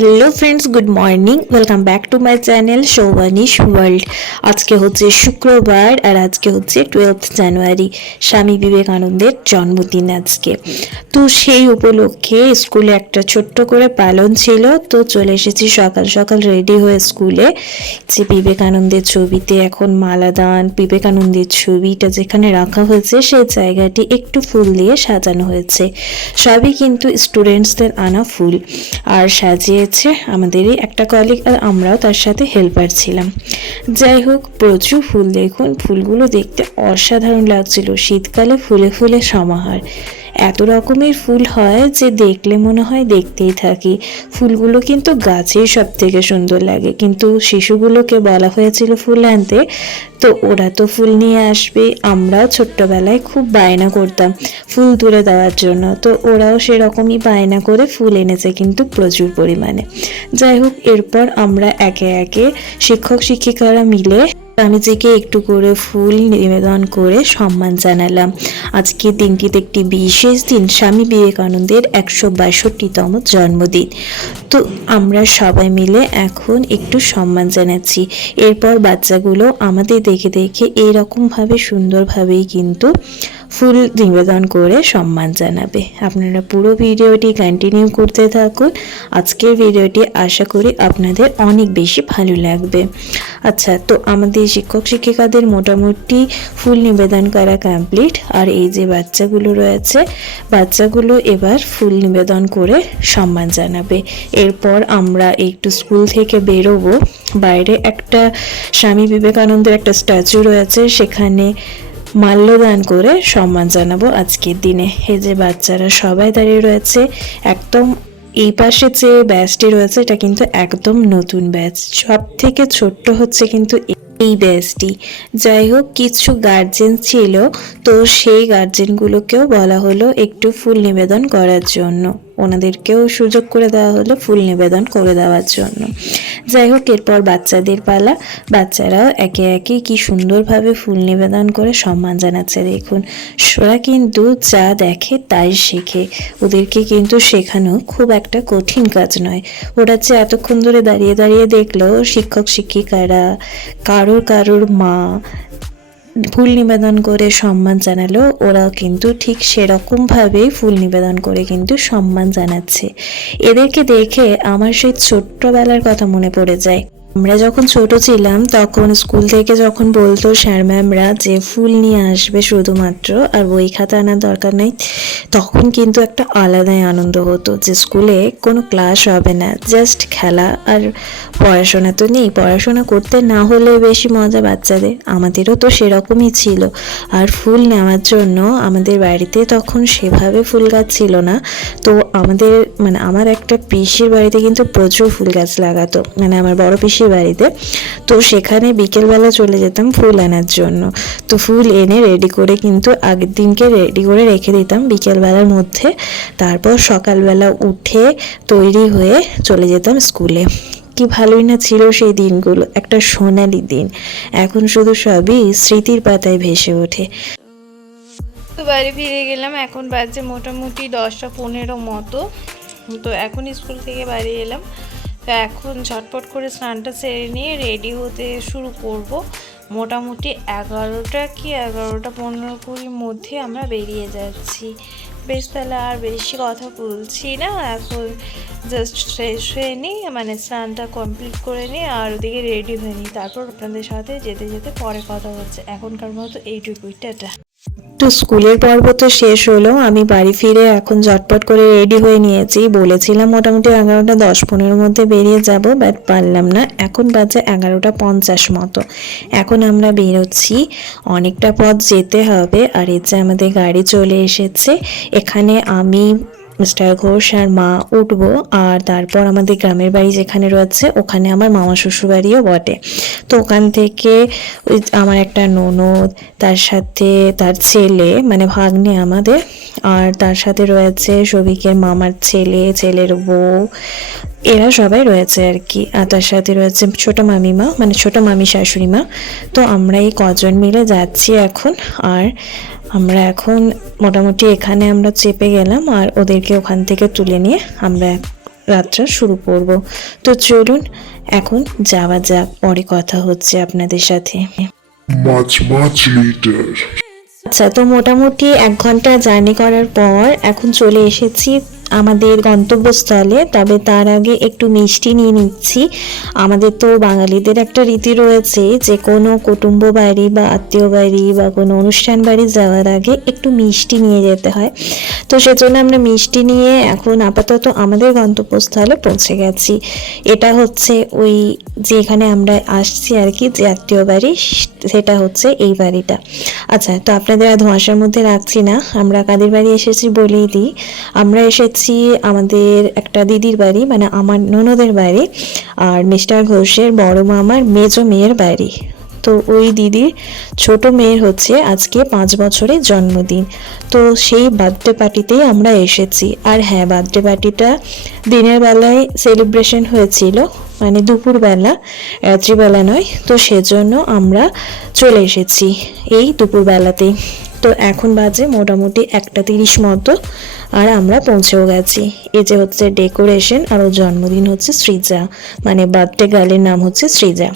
Hello friends, good morning. Welcome back to my channel Soubanish world. আজকে হচ্ছে শুক্রবার আর আজকে হচ্ছে 12 জানুয়ারি, স্বামী বিবেকানন্দের জন্মদিন আজকে। তো সেই উপলক্ষে স্কুলে একটা ছোট্ট করে পালন ছিল, তো চলে এসেছি সকাল সকাল রেডি হয়ে স্কুলে। যে বিবেকানন্দের ছবিতে এখন মালাদান, বিবেকানন্দের ছবিটা যেখানে রাখা হয়েছে সেই জায়গাটি একটু ফুল দিয়ে সাজানো হয়েছে। সবই কিন্তু স্টুডেন্টসদের আনা ফুল, আর সাজিয়েছে আমাদেরই একটা কলিগ, আর আমরাও তার সাথে হেল্পার ছিলাম। যাই হোক, প্রচুর ফুল, দেখুন ফুলগুলো দেখতে অসাধারণ লাগছিল। শীতকালে ফুলে ফুলে সমাহার। এত রকমের ফুল হয় যে দেখলে মনে হয় দেখতেই থাকি। ফুলগুলো কিন্তু গাছেই সব থেকে সুন্দর লাগে, কিন্তু শিশুগুলোকে বলা হয়েছিল ফুল আনতে, তো ওরা তো ফুল নিয়ে আসবে। আমরাও ছোট্টবেলায় খুব বায়না করতাম ফুল তুলে দেওয়ার জন্য, তো ওরাও সেরকমই বায়না করে ফুল এনেছে কিন্তু প্রচুর পরিমাণে। যাই হোক, এরপর আমরা একে একে শিক্ষক শিক্ষিকারা মিলে স্বামীজিকে একটু করে ফুল নিবেদন করে সম্মান জানালাম। আজকের দিনটিতে একটি বিশেষ দিন, স্বামী বিবেকানন্দের 162তম জন্মদিন। তো আমরা সবাই মিলে এখন একটু সম্মান জানাচ্ছি। এরপর বাচ্চাগুলো আমাদের দেখে দেখে এইরকমভাবে সুন্দরভাবেই কিন্তু ফুল নিবেদন করে সম্মান জানাবে। আপনারা পুরো ভিডিওটি কন্টিনিউ করতে থাকুন। আজকের ভিডিওটি আশা করি আপনাদের অনেক বেশি ভালো লাগবে। আচ্ছা, তো আমাদের শিক্ষক শিক্ষিকাদের মোটামুটি ফুল নিবেদন করা কমপ্লিট, আর এই যে বাচ্চাগুলো রয়েছে, বাচ্চাগুলো এবার ফুল নিবেদন করে সম্মান জানাবে। এরপর আমরা একটু স্কুল থেকে বেরোবো। বাইরে একটা স্বামী বিবেকানন্দের একটা স্ট্যাচু রয়েছে, সেখানে মাল্যদান করে সম্মান জানাবো আজকের দিনে। এই যে বাচ্চারা সবাই দাঁড়িয়ে রয়েছে। একদম এই পাশে যে ব্যাচটি রয়েছে এটা কিন্তু একদম নতুন ব্যাচ, সব থেকে ছোট্ট হচ্ছে কিন্তু এই ব্যাচটি। যাই হোক, কিছু গার্জেন ছিল, তো সেই গার্জেনগুলোকেও বলা হলো একটু ফুল নিবেদন করার জন্য, ওনাদেরকেও সুযোগ করে দেওয়া হলো ফুল নিবেদন করে দেওয়ার জন্য। যাই হোক, এরপর বাচ্চাদের পালা। বাচ্চারাও একে একে কি সুন্দরভাবে ফুল নিবেদন করে সম্মান জানাচ্ছে। দেখুন, ওরা কিন্তু যা দেখে তাই শেখে। ওদেরকে কিন্তু শেখানো খুব একটা কঠিন কাজ নয়। ওরা যে এতক্ষণ ধরে দাঁড়িয়ে দাঁড়িয়ে দেখলো শিক্ষক শিক্ষিকারা, কারোর মা ফুল নিবেদন করে সম্মান জানালো, ওরাও কিন্তু ঠিক সেরকমভাবেই ফুল নিবেদন করে কিন্তু সম্মান জানাচ্ছে। এদেরকে দেখে আমার সেই ছোট্টবেলার কথা মনে পড়ে যায়। আমরা যখন ছোট ছিলাম তখন স্কুল থেকে যখন বলতো স্যার ম্যামরা যে ফুল নিয়ে আসবে শুধুমাত্র, আর বই খাতা আনার দরকার নেই, তখন কিন্তু একটা আলাদাই আনন্দ হতো যে স্কুলে কোনো ক্লাস হবে না, জাস্ট খেলা আর পড়াশোনা তো নেই। পড়াশোনা করতে না হলে বেশি মজা বাচ্চাদের, আমাদেরও তো সেরকমই ছিল। আর ফুল নেওয়ার জন্য আমাদের বাড়িতে তখন সেভাবে ফুল গাছ ছিল না, তো আমাদের আমার একটা পিসির বাড়িতে কিন্তু প্রচুর ফুল গাছ লাগাতো, আমার বড় পিসির বাড়িতে। তো সেখানে বিকেলবেলা চলে যেতাম ফুল আনার জন্য। তো ফুল এনে রেডি করে কিন্তু আগের দিনকে রেডি করে রেখে দিতাম বিকেলবেলার মধ্যে। তারপর সকালবেলা উঠে তৈরি হয়ে চলে যেতাম স্কুলে। কি ভালোই না ছিল সেই দিনগুলো, একটা সোনালি দিন। এখন শুধু সবই স্মৃতির পাতায় ভেসে ওঠে। তো বাড়ি ফিরে গেলাম, এখন বাজে মোটামুটি 10টা 15 মতো। তো এখন স্কুল থেকে বাড়ি এলাম, তো এখন ঝটপট করে স্নানটা সেরে নিয়ে রেডি হতে শুরু করব। মোটামুটি 11টা 15-20 মধ্যে আমরা বেরিয়ে যাচ্ছি। বেশ, তাহলে আর বেশি কথা বলছি না, এখন জাস্ট ফ্রেশ হয়ে নিই, স্নানটা কমপ্লিট করে নিই আর ওদিকে রেডি হয়ে নিই, তারপর আপনাদের সাথে যেতে যেতে পরে কথা হচ্ছে। এখনকার মতো এইটুকুই, টাটা। তো স্কুলের পর্ব তো শেষ হলো, আমি বাড়ি ফিরে এখন ঝটপট করে রেডি হয়ে নিয়েছি। বলেছিলাম মোটামুটি 11টা 10-15 মধ্যে বেরিয়ে যাব, বাট পারলাম না। এখন বাজে 11টা 50 মতো। এখন আমরা বেরোচ্ছি, অনেকটা পথ যেতে হবে। আর এই যে আমাদের গাড়ি চলে এসেছে। এখানে আমি, মিস্টার ঘোষ আর মা উঠবো, আর তারপর আমাদের গ্রামের বাড়ি যেখানে রয়েছে ওখানে আমার মামা শ্বশুর বাড়িও বটে। তো ওখান থেকে ওই আমার একটা ননদ, তার সাথে তার ছেলে, ভাগ্নে আমাদের, আর তার সাথে রয়েছে সবিকের মামার ছেলে, ছেলের বউ, এরা সবাই রয়েছে আর কি। আর তার সাথে রয়েছে ছোট মামিমা, ছোট মামি শাশুড়ি মা। তো আমরা এই কজন মিলে যাচ্ছি এখন। আর আমরা এখন মোটামুটি এখানে আমরা চেপে গেলাম, আর ওদেরকে ওখান থেকে তুলে নিয়ে আমরা যাত্রা শুরু করব। তো চলুন এখন যাওয়া যাক, পরে কথা হচ্ছে আপনাদের সাথে। Much later. আচ্ছা, তো মোটামুটি 1 ঘন্টা জার্নি করার পর এখন চলে এসেছি আমাদের গন্তব্যস্থলে। তবে তার আগে একটু মিষ্টি নিয়ে নিচ্ছি। আমাদের তো বাঙালিদের একটা রীতি রয়েছে যে কোনো কুটুম্ব বাড়ি বা আত্মীয় বাড়ি বা কোনো অনুষ্ঠান বাড়ি যাওয়ার আগে একটু মিষ্টি নিয়ে যেতে হয়। তো সেজন্য আমরা মিষ্টি নিয়ে এখন আপাতত আমাদের গন্তব্যস্থলে পৌঁছে গেছি। এটা হচ্ছে ওই যেখানে আমরা আসছি আর কি, যে আত্মীয় বাড়ি, সেটা হচ্ছে এই বাড়িটা। আচ্ছা, তো আপনাদের আর ধোঁয়াশার মধ্যে রাখছি না, আমরা কাদের বাড়ি এসেছি বলেই দিই। আমরা এসেছি আমাদের একটা দিদির বাড়ি, মানে আমার ননদের বাড়ি, আর মিস্টার ঘোষের বড় মামার মেজো মেয়ের বাড়ি। তো ওই দিদির ছোট মেয়ের হচ্ছে আজকে 5 বছরের জন্মদিন। তো সেই বার্থডে পার্টিতেই আমরা এসেছি। আর হ্যাঁ, বার্থডে পার্টিটা দিনের বেলায় সেলিব্রেশন হয়েছিল, মানে দুপুরবেলা, রাত্রিবেলা নয়। তো সেজন্য আমরা চলে এসেছি এই দুপুরবেলাতেই। তো এখন বাজে মোটামুটি 1:30 মতো, আর আমরা পৌঁছেও গেছি। এই যে হচ্ছে ডেকোরেশন, আর ওর জন্মদিন হচ্ছে সৃজা, মানে বার্থডে গার্লের নাম হচ্ছে সৃজা।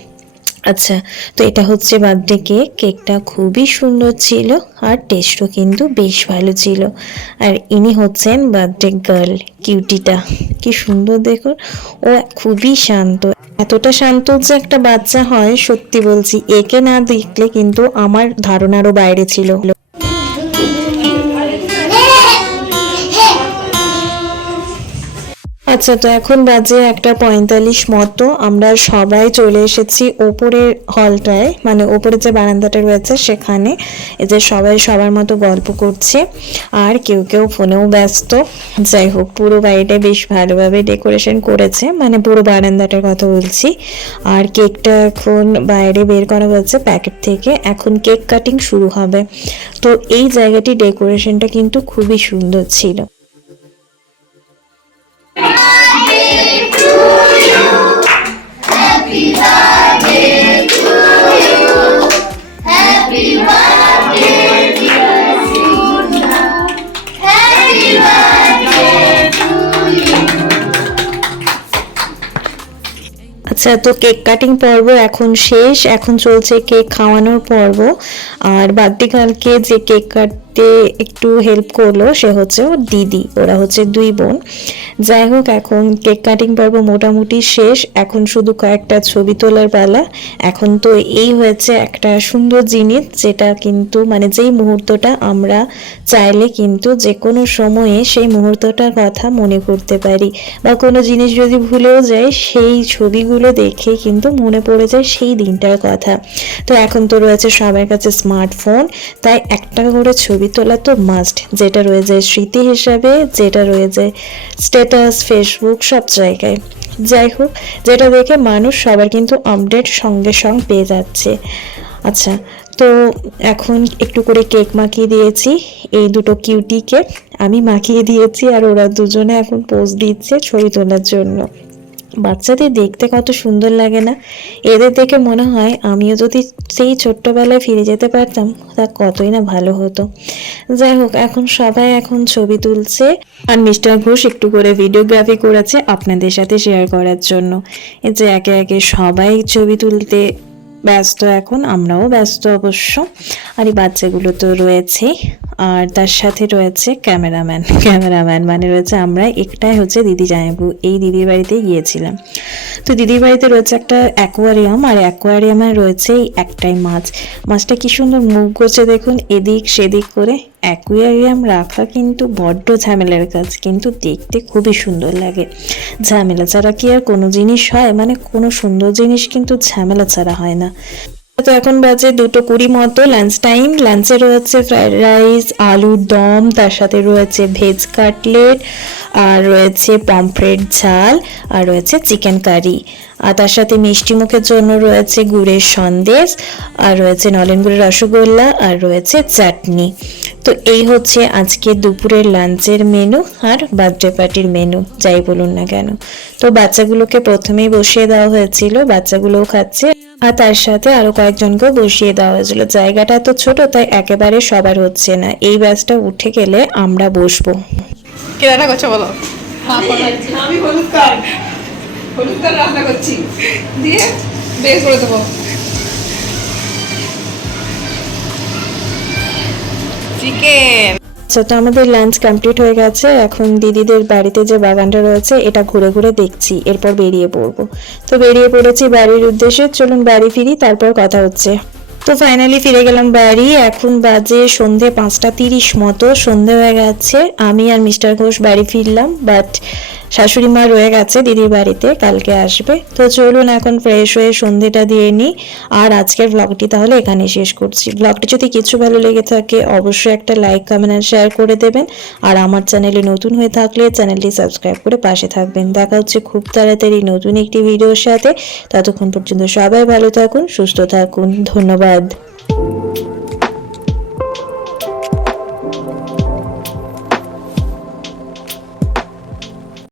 আচ্ছা, তো এটা হচ্ছে বার্থডে কেক। কেকটা খুবই সুন্দর ছিল আর টেস্টও কিন্তু বেশ ভালো ছিল। আর ইনি হচ্ছেন বার্থডে গার্ল, কিউটিটা। কি সুন্দর দেখুন, ও খুবই শান্ত, এতটা শান্ত যে একটা বাচ্চা হয়, সত্যি বলছি। একে না দেখলে কিন্তু আমার ধারণারও বাইরে ছিল। আচ্ছা, তো এখন বাজে 1:45 মতো। আমরা সবাই চলে এসেছি ওপরের হলটায়, মানে ওপরে যে বারান্দাটা রয়েছে সেখানে। এই যে সবাই সবার মতো গল্প করছে, আর কেউ কেউ ফোনেও ব্যস্ত। যাই হোক, পুরো বাড়িটা বেশ ভালোভাবে ডেকোরেশন করেছে, মানে পুরো বারান্দাটার কথা বলছি। আর কেকটা এখন বাইরে বের করা হয়েছে প্যাকেট থেকে, এখন কেক কাটিং শুরু হবে। তো এই জায়গাটি ডেকোরেশনটা কিন্তু খুবই সুন্দর ছিল। আচ্ছা, তো কেক কাটিং পর্ব এখন শেষ, এখন চলছে কেক খাওয়ানোর পর্ব। আর বার্থডে গার্লকে যে কেক কাটতে একটু হেল্প করলো সে হচ্ছে ওর দিদি, ওরা হচ্ছে 2 বোন। যাই হোক, এখন কেক কাটিং পর্ব মোটামুটি শেষ, এখন শুধু কয়েকটা ছবি তোলার পালা। এখন তো এই হয়েছে একটা সুন্দর জিনিস, যেটা কিন্তু মানে যেই মুহূর্তটা আমরা চাইলে কিন্তু যে কোনো সময়ে সেই মুহূর্তটার কথা মনে করতে পারি, বা কোনো জিনিস যদি ভুলেও যায় সেই ছবিগুলো দেখে কিন্তু মনে পড়ে যায় সেই দিনটার কথা। তো এখন তো রয়েছে সবার কাছে স্মার্টফোন, তাই একটা করে ছবি তোলা তো মাস্ট, যেটা রয়ে যায় স্মৃতি হিসাবে, যেটা রয়ে যায় স্ট্যাটাস, ফেসবুক, সব জায়গায়। যাই হোক, যেটা দেখে মানুষ সবার কিন্তু আপডেট সঙ্গে সঙ্গে পেয়ে যাচ্ছে। আচ্ছা, তো এখন একটু করে কেক মাখিয়ে দিয়েছি এই দুটো কিউটিকে, আমি মাখিয়ে দিয়েছি, আর ওরা দুজনে এখন পোজ দিচ্ছে ছবি তোলার জন্য। বাচ্চাদের দেখতে কত সুন্দর লাগে না? এদের দেখে মনে হয় আমিও যদি সেই ছোট্টবেলায় ফিরে যেতে পারতাম, তা কতই না ভালো হতো। যাই হোক, এখন সবাই এখন ছবি তুলছে, আর মিস্টার ঘোষ একটু করে ভিডিওগ্রাফি করেছে আপনাদের সাথে শেয়ার করার জন্য। এই যে একে একে সবাই ছবি তুলতে ব্যস্ত, এখন আমরাও ব্যস্ত অবশ্য। আর এই বাচ্চাগুলো তো রয়েছে, আর তার সাথে রয়েছে ক্যামেরাম্যান মানে রয়েছে আমরা। একটাই হচ্ছে দিদি জামাইবু, এই দিদির বাড়িতে গিয়েছিলাম। তো দিদির বাড়িতে রয়েছে একটা অ্যাকোয়ারিয়াম, আর অ্যাকোয়ারিয়ামে রয়েছে একটাই মাছটা কি সুন্দর মুভ করছে দেখুন, এদিক সেদিক করে। অ্যাকোয়ারিয়াম রাখা কিন্তু বড্ড ঝামেলার কাজ, কিন্তু দেখতে খুবই সুন্দর লাগে। ঝামেলা ছাড়া কি আর কোনো জিনিস হয়? মানে কোনো সুন্দর জিনিস কিন্তু ঝামেলা ছাড়া হয় না। তো এখন বাজে 2:20 মতো, লাঞ্চ টাইম। লাঞ্চে রয়েছে ফ্রাইড রাইস, আলুর দম, তার সাথে রয়েছে ভেজ কাটলেট, আর রয়েছে পমফ্রেট ঝাল, আর রয়েছে চিকেন কারি, আর তার সাথে মিষ্টি মুখের জন্য রয়েছে গুড়ের সন্দেশ, আর রয়েছে নলেন গুড়ের রসগোল্লা, আর রয়েছে চাটনি। তো এই হচ্ছে আজকে দুপুরের লাঞ্চের মেনু আর বার্থডে পার্টির মেনু, যাই বলুন না কেন। তো বাচ্চাগুলোকে প্রথমেই বসিয়ে দেওয়া হয়েছিল, বাচ্চাগুলোও খাচ্ছে, আর তার সাথে আরো কয়েকজনকেও বসিয়ে দেওয়া হয়েছিল। জায়গাটা তো ছোট, তাই একেবারে সবার হচ্ছে না। এই ব্যাচটা উঠে গেলে আমরা বসবো। কি রান্না করছো বলো? আমি হলুদ কাল রান্না করছি, দিয়ে বের করে দেবো। চিকেন তো আমাদের লাঞ্চ কমপ্লিট হয়ে গেছে। এখন দিদিদের বাড়িতে যে বাগানটা রয়েছে এটা ঘুরে ঘুরে দেখছি, এরপর বেরিয়ে পড়বো। তো বেরিয়ে পড়েছি বাড়ির উদ্দেশ্যে, চলুন বাড়ি ফিরি, তারপর কথা হচ্ছে। তো ফাইনালি ফিরে গেলাম বাড়ি। এখন বাজে সন্ধে 5:30 মতো, সন্ধে হয়ে গেছে। আমি আর মিস্টার ঘোষ বাড়ি ফিরলাম, বাট শাশুড়ি মা রয়ে গেছে দিদির বাড়িতে, কালকে আসবে। তো চলুন এখন ফ্রেশ হয়ে সন্ধেটা দিয়ে নিই। আর আজকের ব্লগটি তাহলে এখানে শেষ করছি। ব্লগটি যদি কিছু ভালো লেগে থাকে অবশ্যই একটা লাইক, কমেন্ট আর শেয়ার করে দেবেন। আর আমার চ্যানেলে নতুন হয়ে থাকলে চ্যানেলটি সাবস্ক্রাইব করে পাশে থাকবেন। দেখা হচ্ছে খুব তাড়াতাড়ি নতুন একটি ভিডিওর সাথে। ততক্ষণ পর্যন্ত সবাই ভালো থাকুন, সুস্থ থাকুন। ধন্যবাদ।